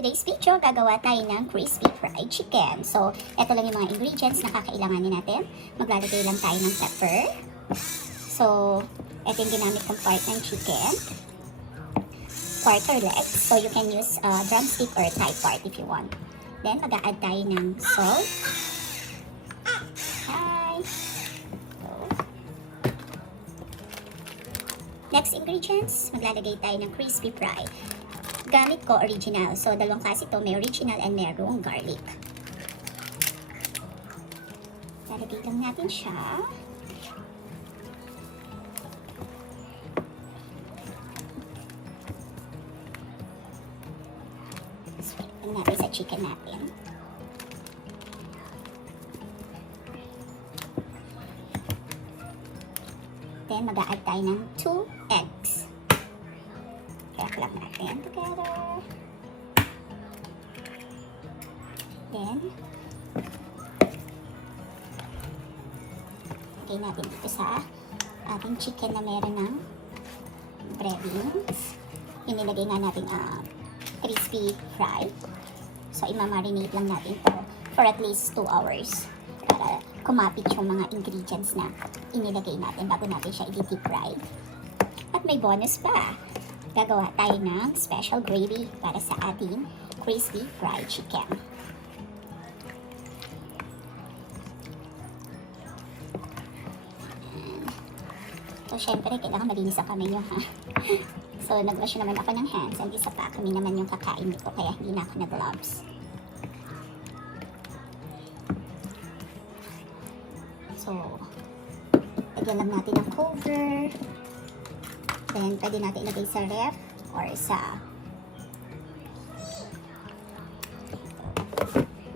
today's video, gagawa tayo ng crispy fried chicken. So, eto lang yung mga ingredients na kakailanganin natin. Maglalagay lang tayo ng pepper. So, eto yung ginamit kong part ng chicken. Quarter leg. So, you can use drumstick or thigh part if you want. Then, mag-a-add tayo ng salt. Hi! So, next ingredients, maglalagay tayo ng crispy fry. Gamit ko original. So, dalawang klase ito. May original and merong garlic. Lalagay lang natin siya. Spread lang natin sa chicken natin. Then, mag-a-add tayo ng 2 eggs. Crack lang natin together. Then, lagay natin dito sa ating chicken na meron ng breadings. Yung nilagay nga natin crispy fry. So, imamarinate lang natin ito for at least 2 hours para kumapit yung mga ingredients na inilagay natin bago natin siya i-deep fry. At may bonus pa. Gagawa tayo ng special gravy para sa ating crispy fried chicken. So, syempre, kailangan malinis ang kamay nyo, ha? So, nag-wash naman ako ng hands. And isa pa, kami naman yung kakain dito, kaya hindi na ako nag-gloves. So, lagyan lang natin ang cover. Then, pwede natin ilagay sa ref or sa...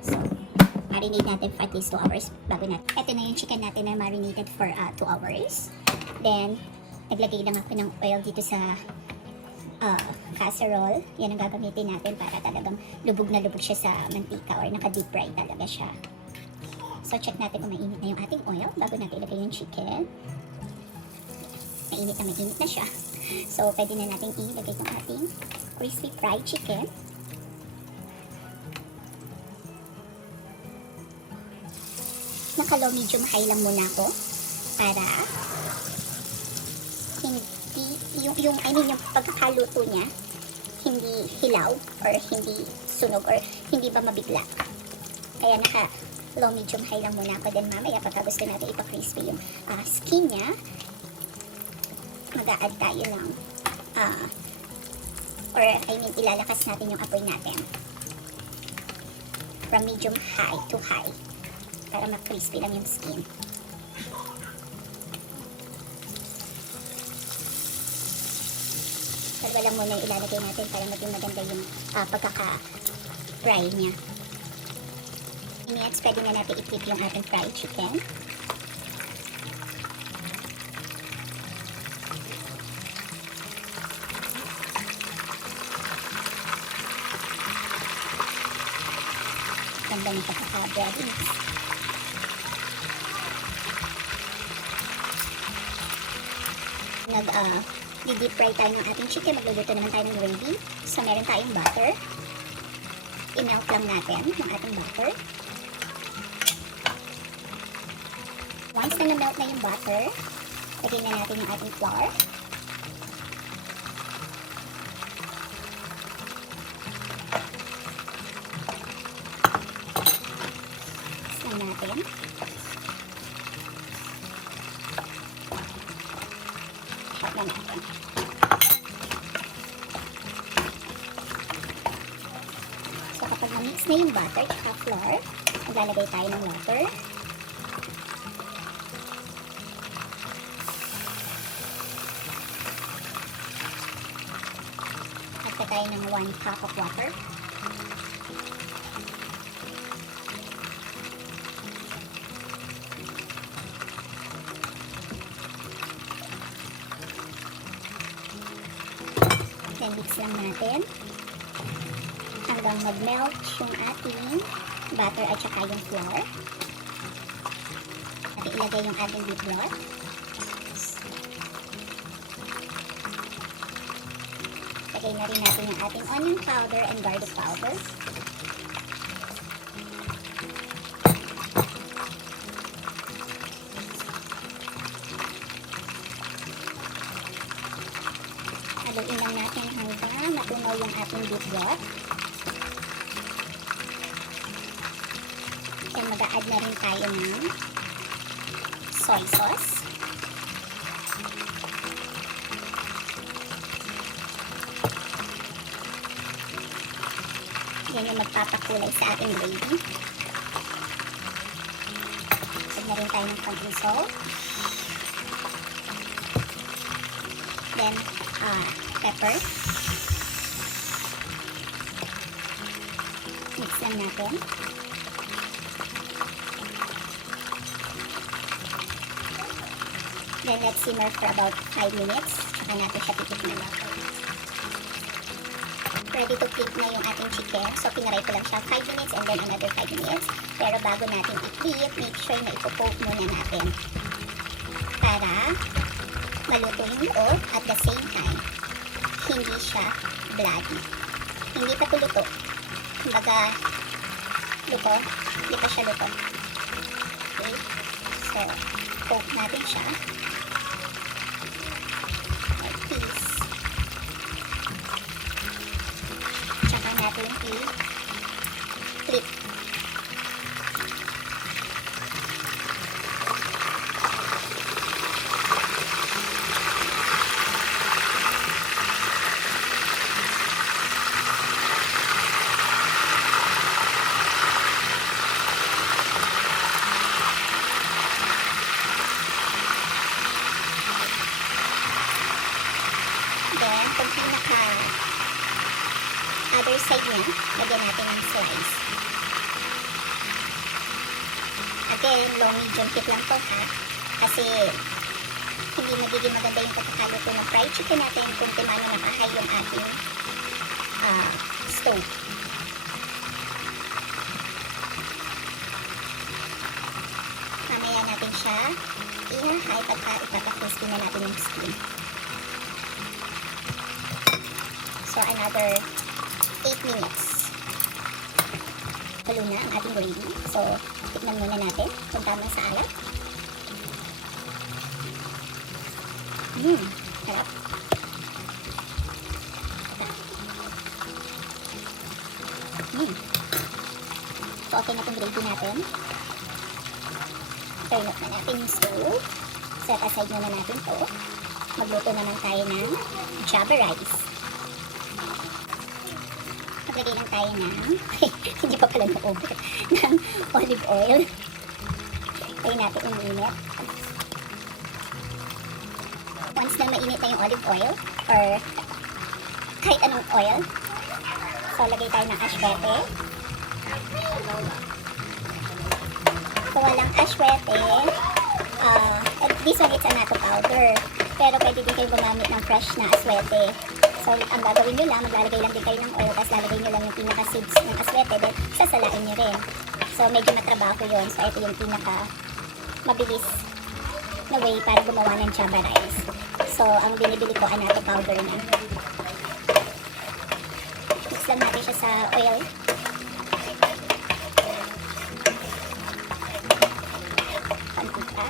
So, marinate natin for at least 2 hours bago natin. Ito na yung chicken natin na marinated for 2 hours. Then, naglagay lang ako ng oil dito sa casserole. Yan ang gagamitin natin para talagang lubog na lubog siya sa mantika or naka-deep fry talaga siya. So, check natin kung mainit na yung ating oil bago natin ilagay yung chicken. Mainit na siya. So, pwede na natin ilagay itong ating crispy fried chicken. Naka-low medium high lang muna ako para hindi yung pagkakaluto niya hindi hilaw or hindi sunog or hindi ba mabigla. Kaya naka-low medium high lang muna ako. Then mamaya pagka gusto natin ipa-crispy yung skin niya, mag-a-add tayo ng ilalakas natin yung apoy natin from medium high to high para ma-crispy lang yung skin. Dalawa lang muna yung ilalagay natin para maging maganda yung pagkaka-fry niya. Next, pwede na natin i-flip yung ating fried chicken. Ganda ng pagkaka-breadings. Nag-deep fry tayo ng ating chicken. Magluluto naman tayo ng gravy. So, meron tayong butter. I-melt lang natin yung ating butter. Once na na-melt na yung butter, lagay na natin yung ating flour. Natin. Shot na natin. So, kapag na-mix na yung butter at flour, maglalagay tayo ng water. Add tayo ng 1 cup of water. Then, mix lang natin hanggang mag-melt yung ating butter at saka yung flour. At ilagay yung ating beef broth. Ilagay na rin natin yung ating onion powder and garlic powder. Haluin lang natin hanggang matunaw yung ating beef broth. And mag-a-add na rin tayo ng soy sauce. Yan yung magpapakulay sa ating gravy. Add na rin tayo ng konting salt. Then, pepper. Mix lang natin. Then, let's simmer for about 5 minutes. Saka natin siya titikman. Ready to flip na yung ating chicken. So, pinaray ko lang siya 5 minutes and then another 5 minutes. Pero bago natin i-flip, make sure na ipopoke muna natin. Para maluto yung loob at the same time, hindi siya bloody. Hindi pa ito luto. Kumbaga, luto. Hindi pa siya luto. Okay. So, poke natin siya. Like this. Tsaka natin i-flip. Then, kung pinaka other side niya, lagyan natin ng slice. Again, low medium heat lang to ha. Kasi, hindi magiging maganda yung pagkakaluto ng fried chicken natin kung timano nakahay yung ating stove. Mamaya natin siya i-high pagka ipapakrispy na natin yung skin. So, another 8 minutes. Halo na ang ating gravy. So, tikman muna natin kung tamang sa alat. Harap. So, okay na itong gravy natin. Turn off na natin yung stove. Set aside muna natin to. Magluto naman tayo ng java rice. Maglagay lang tayo ng hindi pa pala na-over ng olive oil. Tayo natin uminit. Once na mainit na yung olive oil or kahit anong oil, so lagay tayo ng aswete. Kung walang aswete, this one it's annatto powder, pero pwede din kayo gumamit ng fresh na aswete. So, ang gagawin nyo lang, maglalagay lang din kayo ng oil, tapos lalagay nyo lang yung pinaka-seeds ng aswete, then sasalain nyo rin. So, medyo matrabaho yun. So, ito yung pinaka-mabilis na way para gumawa ng java rice. So, ang binibili ko, annatto powder na. Mix lang natin siya sa oil. Pantika.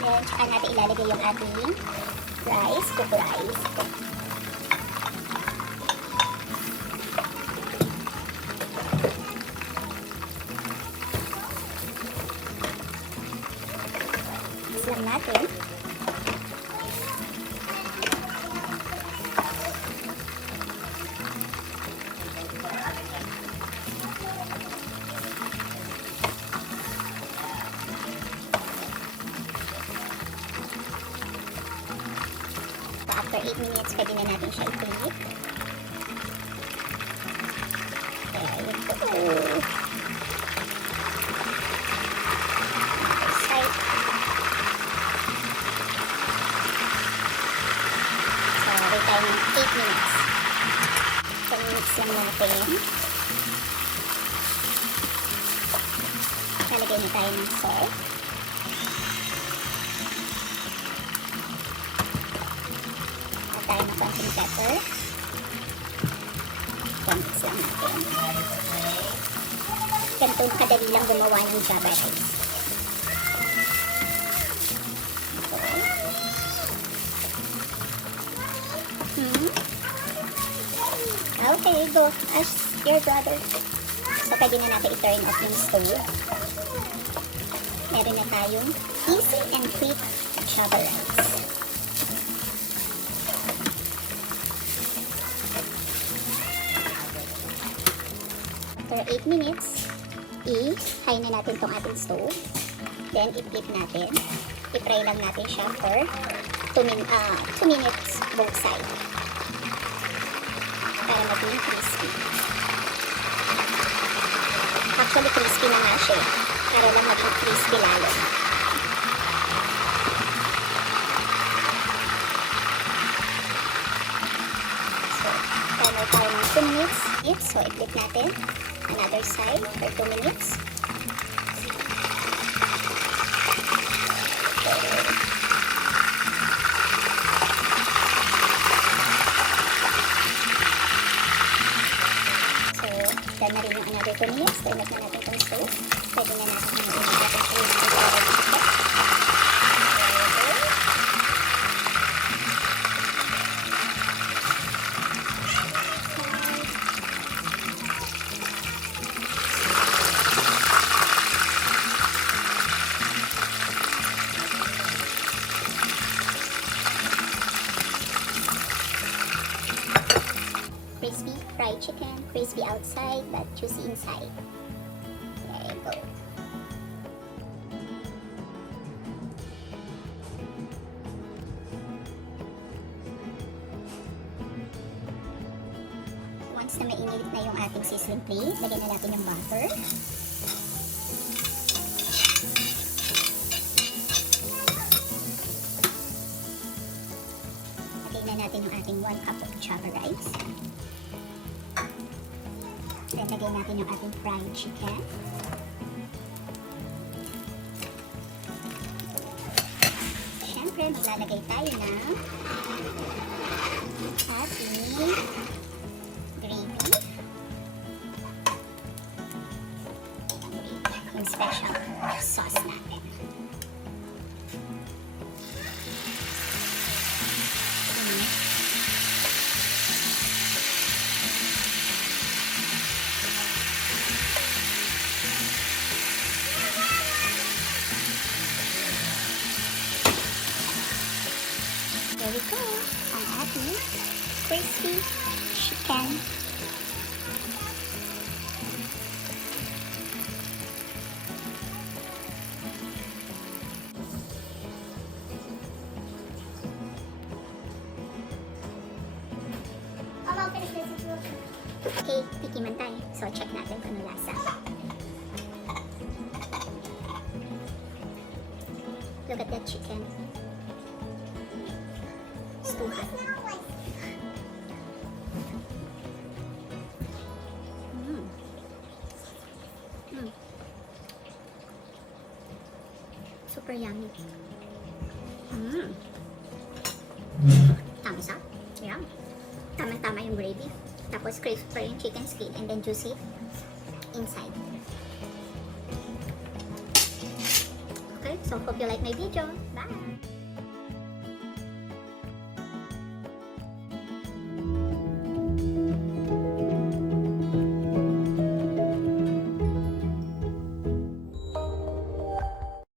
Then, tsaka natin ilalagay yung ating rice, cooked rice. Mix lang natin. After 8 minutes, pwede na natin siya i-flip. There you go. Side. So, wait tayo ng 8 minutes. So, mix lang natin. Lalagay na tayo ng salt. At tayo ng konting pepper. Mix lang natin. Ganito kadali lang gumawa ng java rice. Okay, go. Ask your brother. So, pwede na natin i-turn off yung stove. Meron na tayong easy and quick java rice. After 8 minutes, i-high na natin tong ating stove. Then, i-flip natin. I-fry lang natin siya for 2 minutes both sides. Para maging crispy. Actually, crispy na nga siya. Para lang maging crispy lalo. So, timer tayo ng 2 minutes. So, i-flip natin. Another side for 2 minutes. Done na rin yung another 2 minutes. Turn up na natin itong stove. Pwede na natin yung natin crispy para dito. Crispy fried chicken, crispy outside but juicy inside. There you go. Once na mainit na yung ating sizzling plate, lagyan na natin yung butter. Lagyan na natin yung ating 1 cup of java rice. Then, lagay natin yung ating fried chicken. Siyempre, maglalagay tayo ng ating gravy. Yung special sauce natin. There we go, ang ating crispy chicken. Okay, tikiman tayo. So, check natin kung ano lasa. Look at that chicken. It's too hot. Super yummy. Thumbs up. Yeah. Tama-tama yung gravy. Tapos crispy pa yung chicken skin and then juicy inside. Okay, so hope you like my video.